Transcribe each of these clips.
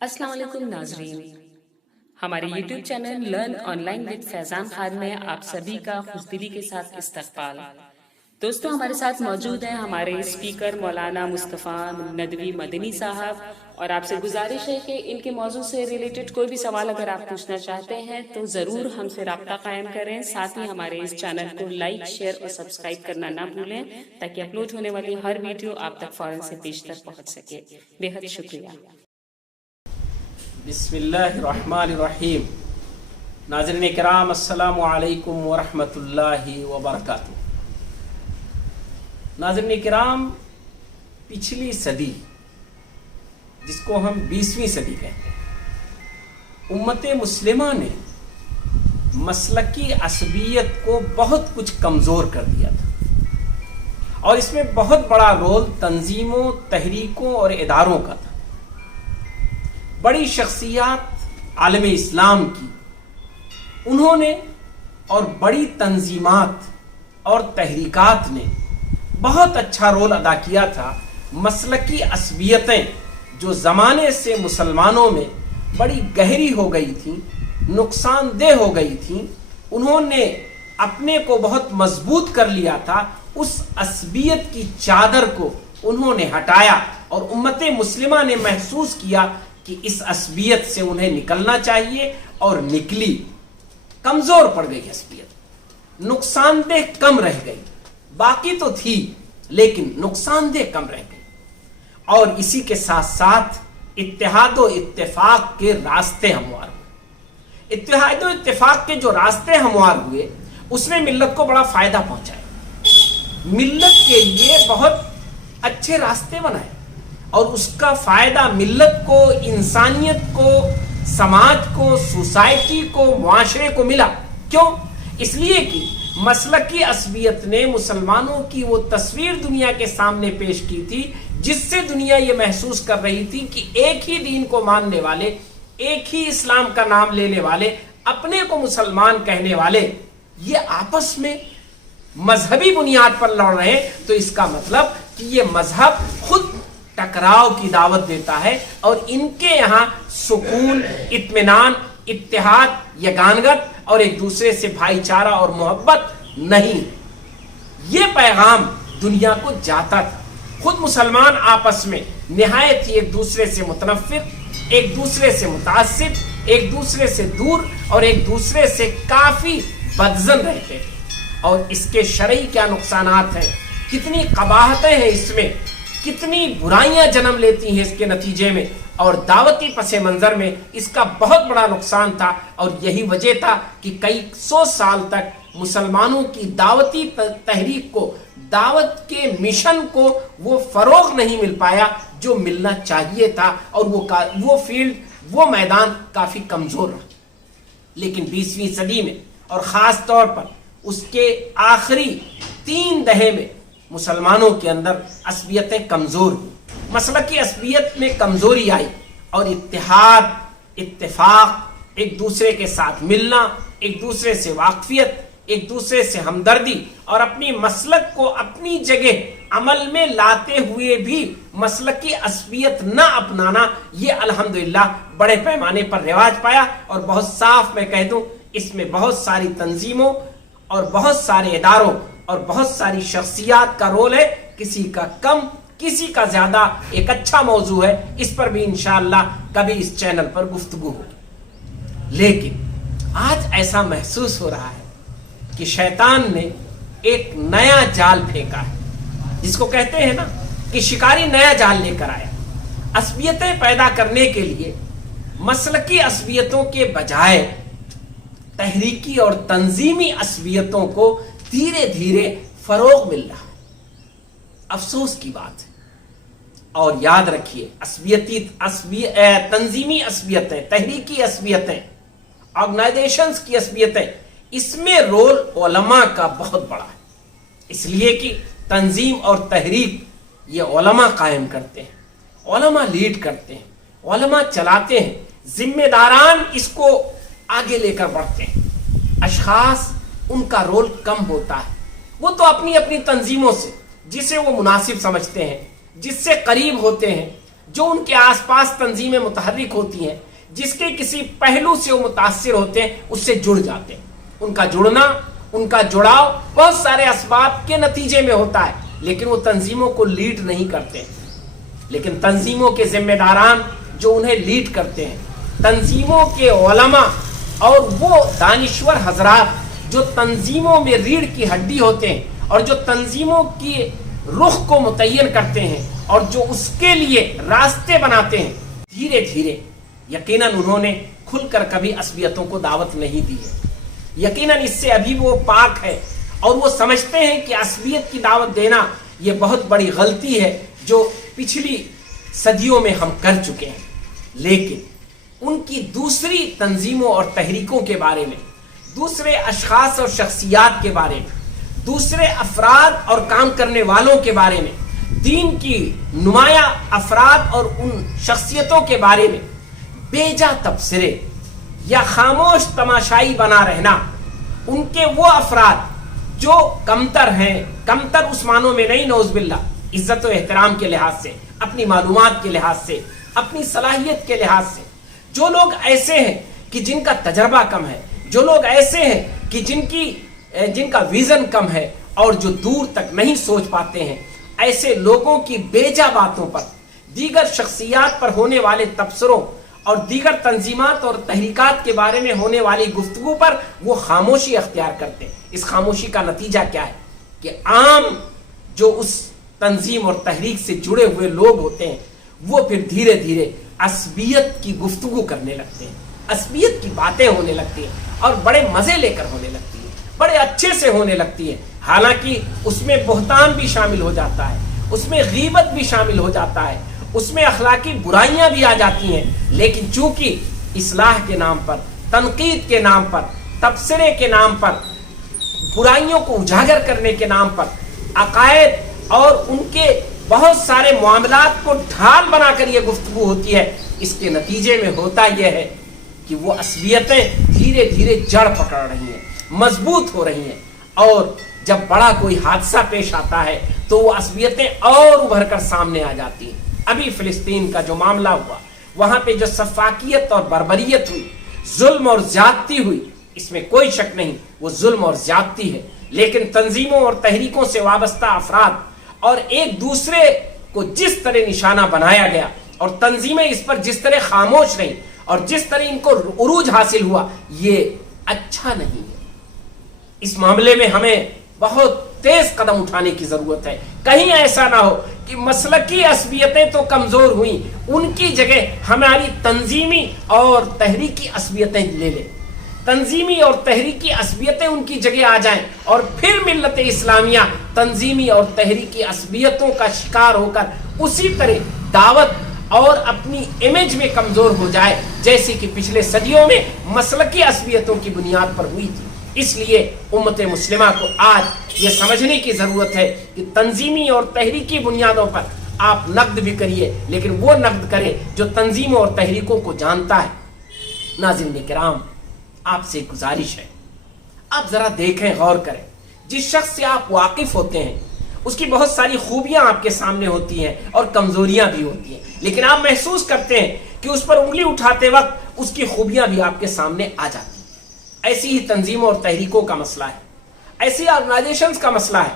السلام علیکم ناظرین، ہمارے YouTube channel learn online with Faizan Khan میں آپ سبھی کا خوشدلی کے ساتھ استقبال۔ دوستو، ہمارے ساتھ موجود ہیں ہمارے اسپیکر مولانا مصطفیٰ ندوی مدنی صاحب، اور آپ سے گزارش ہے کہ ان کے موضوع سے ریلیٹڈ کوئی بھی سوال اگر آپ پوچھنا چاہتے ہیں تو ضرور ہم سے رابطہ قائم کریں۔ ساتھ ہی ہمارے اس چینل کو لائک، شیئر اور سبسکرائب کرنا نہ بھولیں تاکہ اپلوڈ ہونے والی ہر ویڈیو آپ تک فوراً سے پیشتر پہنچ سکے۔ بے حد شکریہ۔ بسم اللہ الرحمن الرحیم۔ ناظرین کرام، السلام علیکم ورحمۃ اللہ وبرکاتہ۔ ناظرین کرام، پچھلی صدی جس کو ہم 20ویں صدی کہتے ہیں، امت مسلمہ نے مسلکی عصبیت کو بہت کچھ کمزور کر دیا تھا، اور اس میں بہت بڑا رول تنظیموں، تحریکوں اور اداروں کا تھا۔ بڑی شخصیات عالم اسلام کی، انہوں نے اور بڑی تنظیمات اور تحریکات نے بہت اچھا رول ادا کیا تھا۔ مسلکی عصبیتیں جو زمانے سے مسلمانوں میں بڑی گہری ہو گئی تھیں، نقصان دہ ہو گئی تھیں، انہوں نے اپنے کو بہت مضبوط کر لیا تھا۔ اس عصبیت کی چادر کو انہوں نے ہٹایا، اور امت مسلمہ نے محسوس کیا کہ اس عصبیت سے انہیں نکلنا چاہیے، اور نکلی۔ کمزور پڑ گئی عصبیت، نقصان دہ کم رہ گئی، باقی تو تھی لیکن نقصان دہ کم رہ گئی۔ اور اسی کے ساتھ ساتھ اتحاد و اتفاق کے راستے ہموار ہوئے۔ اتحاد و اتفاق کے جو راستے ہموار ہوئے، اس نے ملت کو بڑا فائدہ پہنچایا، ملت کے لیے بہت اچھے راستے بنائے، اور اس کا فائدہ ملت کو، انسانیت کو، سماج کو، سوسائٹی کو، معاشرے کو ملا۔ کیوں؟ اس لیے کہ مسلکی عصبیت نے مسلمانوں کی وہ تصویر دنیا کے سامنے پیش کی تھی جس سے دنیا یہ محسوس کر رہی تھی کہ ایک ہی دین کو ماننے والے، ایک ہی اسلام کا نام لینے والے، اپنے کو مسلمان کہنے والے، یہ آپس میں مذہبی بنیاد پر لڑ رہے ہیں، تو اس کا مطلب کہ یہ مذہب خود ٹکراؤ کی دعوت دیتا ہے، اور ان کے یہاں سکون، اطمینان، اتحاد، یگانگت اور ایک دوسرے سے بھائی چارہ اور محبت نہیں۔ یہ پیغام دنیا کو جاتا تھا۔ خود مسلمان آپس میں نہایت ہی ایک دوسرے سے متنفر، ایک دوسرے سے متعصب، ایک دوسرے سے دور اور ایک دوسرے سے کافی بدظن رہتے تھے۔ اور اس کے شرعی کیا نقصانات ہیں، کتنی قباحتیں ہیں اس میں، کتنی برائیاں جنم لیتی ہیں اس کے نتیجے میں، اور دعوتی پس منظر میں اس کا بہت بڑا نقصان تھا۔ اور یہی وجہ تھا کہ کئی سو سال تک مسلمانوں کی دعوتی تحریک کو، دعوت کے مشن کو وہ فروغ نہیں مل پایا جو ملنا چاہیے تھا، اور وہ فیلڈ، وہ میدان کافی کمزور رہا۔ لیکن 20ویں صدی میں، اور خاص طور پر اس کے آخری 3 دہے میں، مسلمانوں کے اندر عصبیتیں کمزور ہوئی، مسلکی عصبیت میں کمزوری آئی، اور اتحاد، اتفاق، ایک دوسرے کے ساتھ ملنا، ایک دوسرے سے واقفیت، ایک دوسرے سے ہمدردی، اور اپنی مسلک کو اپنی جگہ عمل میں لاتے ہوئے بھی مسلکی عصبیت نہ اپنانا، یہ الحمدللہ بڑے پیمانے پر رواج پایا۔ اور بہت صاف میں کہہ دوں، اس میں بہت ساری تنظیموں اور بہت سارے اداروں اور بہت ساری شخصیات کا رول ہے، کسی کا کم، کسی کا زیادہ، ایک اچھا موضوع ہے، اس پر بھی انشاءاللہ کبھی اس چینل پر گفتگو ہوگی۔ لیکن آج ایسا محسوس ہو رہا ہے کہ شیطان نے ایک نیا جال پھینکا ہے، جس کو کہتے ہیں نا کہ شکاری نیا جال لے کر آیا۔ عصبیتیں پیدا کرنے کے لیے مسلکی عصبیتوں کے بجائے تحریکی اور تنظیمی عصبیتوں کو دھیرے دھیرے فروغ مل رہا ہے۔ افسوس کی بات ہے۔ اور یاد رکھیے، تنظیمی عصبیتیں، تحریکی عصبیتیں، آرگنائزیشنز کی عصبیتیں، اس میں رول علماء کا بہت بڑا ہے۔ اس لیے کہ تنظیم اور تحریک یہ علماء قائم کرتے ہیں، علماء لیڈ کرتے ہیں، علماء چلاتے ہیں، ذمہ داران اس کو آگے لے کر بڑھتے ہیں۔ اشخاص، ان کا رول کم ہوتا ہے، وہ تو اپنی اپنی تنظیموں سے، جسے وہ مناسب سمجھتے ہیں، جس سے قریب ہوتے ہیں، جو ان کے آس پاس تنظیمیں متحرک ہوتی ہیں، جس کے کسی پہلو سے وہ متاثر ہوتے ہیں، اس سے جڑ جاتے ہیں. ان کا جڑنا، ان کا جڑاؤ بہت سارے اسباب کے نتیجے میں ہوتا ہے، لیکن وہ تنظیموں کو لیڈ نہیں کرتے. لیکن تنظیموں کے ذمہ داران جو انہیں لیڈ کرتے ہیں، تنظیموں کے علماء اور وہ دانشور حضرات جو تنظیموں میں ریڑھ کی ہڈی ہوتے ہیں اور جو تنظیموں کی رخ کو متعین کرتے ہیں اور جو اس کے لیے راستے بناتے ہیں، دھیرے دھیرے یقیناً انہوں نے کھل کر کبھی عصبیتوں کو دعوت نہیں دی ہے. یقیناً اس سے ابھی وہ پاک ہے اور وہ سمجھتے ہیں کہ عصبیت کی دعوت دینا یہ بہت بڑی غلطی ہے جو پچھلی صدیوں میں ہم کر چکے ہیں. لیکن ان کی دوسری تنظیموں اور تحریکوں کے بارے میں، دوسرے اشخاص اور شخصیات کے بارے میں، دوسرے افراد اور کام کرنے والوں کے بارے میں، دین کی نمایاں افراد اور ان شخصیتوں کے بارے میں بیجا تبصرے یا خاموش تماشائی بنا رہنا، ان کے وہ افراد جو کمتر ہیں، کمتر اس معنوں میں نہیں، نعوذ باللہ، عزت و احترام کے لحاظ سے، اپنی معلومات کے لحاظ سے، اپنی صلاحیت کے لحاظ سے، جو لوگ ایسے ہیں کہ جن کا تجربہ کم ہے، جو لوگ ایسے ہیں کہ جن کا ویژن کم ہے اور جو دور تک نہیں سوچ پاتے ہیں، ایسے لوگوں کی بیجا باتوں پر، دیگر شخصیات پر ہونے والے تبصروں اور دیگر تنظیمات اور تحریکات کے بارے میں ہونے والی گفتگو پر وہ خاموشی اختیار کرتے ہیں. اس خاموشی کا نتیجہ کیا ہے کہ عام جو اس تنظیم اور تحریک سے جڑے ہوئے لوگ ہوتے ہیں وہ پھر دھیرے دھیرے عصبیت کی گفتگو کرنے لگتے ہیں، عصبیت کی باتیں ہونے لگتی ہیں اور بڑے مزے لے کر ہونے لگتی ہیں، بڑے اچھے سے ہونے لگتی ہیں. حالانکہ اس میں بہتان بھی شامل ہو جاتا ہے، اس میں غیبت بھی شامل ہو جاتا ہے، اس میں اخلاقی برائیاں بھی آ جاتی ہیں. لیکن چونکہ اصلاح کے نام پر، تنقید کے نام پر، تبصرے کے نام پر، برائیوں کو اجاگر کرنے کے نام پر، عقائد اور ان کے بہت سارے معاملات کو ڈھال بنا کر یہ گفتگو ہوتی ہے، اس کے نتیجے میں ہوتا یہ ہے کہ وہ عصبیتیں دھیرے دھیرے جڑ پکڑ رہی ہیں، مضبوط ہو رہی ہیں، اور جب بڑا کوئی حادثہ پیش آتا ہے تو وہ عصبیتیں اور ابھر کر سامنے آ جاتی ہیں. ابھی فلسطین کا جو معاملہ ہوا، وہاں پہ جو سفاکیت اور بربریت ہوئی، ظلم اور زیادتی ہوئی، اس میں کوئی شک نہیں وہ ظلم اور زیادتی ہے. لیکن تنظیموں اور تحریکوں سے وابستہ افراد اور ایک دوسرے کو جس طرح نشانہ بنایا گیا اور تنظیمیں اس پر جس طرح خاموش رہیں اور جس طرح ان کو عروج حاصل ہوا، یہ اچھا نہیں ہے. اس معاملے میں ہمیں بہت تیز قدم اٹھانے کی ضرورت ہے. کہیں ایسا نہ ہو کہ مسلکی عصبیتیں تو کمزور ہوئیں، ان کی جگہ ہماری تنظیمی اور تحریکی عصبیتیں لے لیں، تنظیمی اور تحریکی عصبیتیں ان کی جگہ آ جائیں، اور پھر ملت اسلامیہ تنظیمی اور تحریکی عصبیتوں کا شکار ہو کر اسی طرح دعوت اور اپنی امیج میں کمزور ہو جائے جیسے کہ پچھلے صدیوں میں مسلکی عصبیتوں کی بنیاد پر ہوئی تھی. اس لیے امت مسلمہ کو آج یہ سمجھنے کی ضرورت ہے کہ تنظیمی اور تحریکی بنیادوں پر آپ نقد بھی کریے، لیکن وہ نقد کرے جو تنظیموں اور تحریکوں کو جانتا ہے. ناظرین کرام، آپ سے گزارش ہے، آپ ذرا دیکھیں، غور کریں. جس شخص سے آپ واقف ہوتے ہیں اس کی بہت ساری خوبیاں آپ کے سامنے ہوتی ہیں اور کمزوریاں بھی ہوتی ہیں، لیکن آپ محسوس کرتے ہیں کہ اس پر انگلی اٹھاتے وقت اس کی خوبیاں بھی آپ کے سامنے آ جاتی ہیں. ایسی ہی تنظیموں اور تحریکوں کا مسئلہ ہے، ایسی آرگنائزیشنز کا مسئلہ ہے.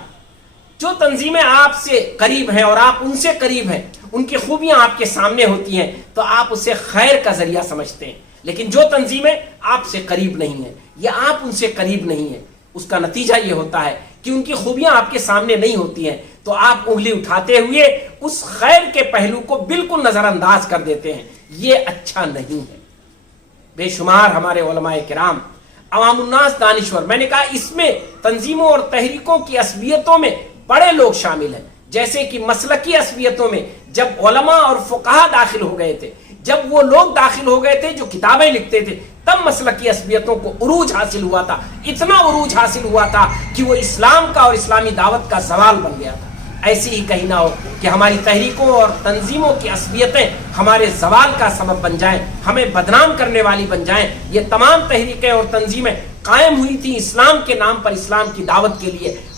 جو تنظیمیں آپ سے قریب ہیں اور آپ ان سے قریب ہیں، ان کی خوبیاں آپ کے سامنے ہوتی ہیں تو آپ اسے خیر کا ذریعہ سمجھتے ہیں. لیکن جو تنظیمیں آپ سے قریب نہیں ہیں یا آپ ان سے قریب نہیں ہیں، اس کا نتیجہ یہ ہوتا ہے کہ ان کی خوبیاں آپ کے سامنے نہیں ہوتی ہیں تو آپ انگلی اٹھاتے ہوئے اس خیر کے پہلو کو بالکل نظر انداز کر دیتے ہیں. یہ اچھا نہیں ہے. بے شمار ہمارے علماء کرام، عوام الناس، دانشور، میں نے کہا اس میں تنظیموں اور تحریکوں کی عصبیتوں میں بڑے لوگ شامل ہیں. جیسے کہ مسلکی عصبیتوں میں جب علماء اور فقہاء داخل ہو گئے تھے، جب وہ لوگ داخل ہو گئے تھے جو کتابیں لکھتے تھے، تب مسلکی عصبیتوں کو عروج حاصل ہوا تھا. اتنا عروج حاصل ہوا تھا کہ وہ اسلام کا اور اسلامی دعوت کا زوال بن گیا تھا. ایسی ہی کہیں نہ ہو کہ ہماری تحریکوں اور تنظیموں کی عصبیتیں ہمارے زوال کا سبب بن جائیں، ہمیں بدنام کرنے والی بن جائیں. یہ تمام تحریکیں اور تنظیمیں قائم ہوئی تھیں اسلام کے نام پر، اسلام کی دعوت کے لیے.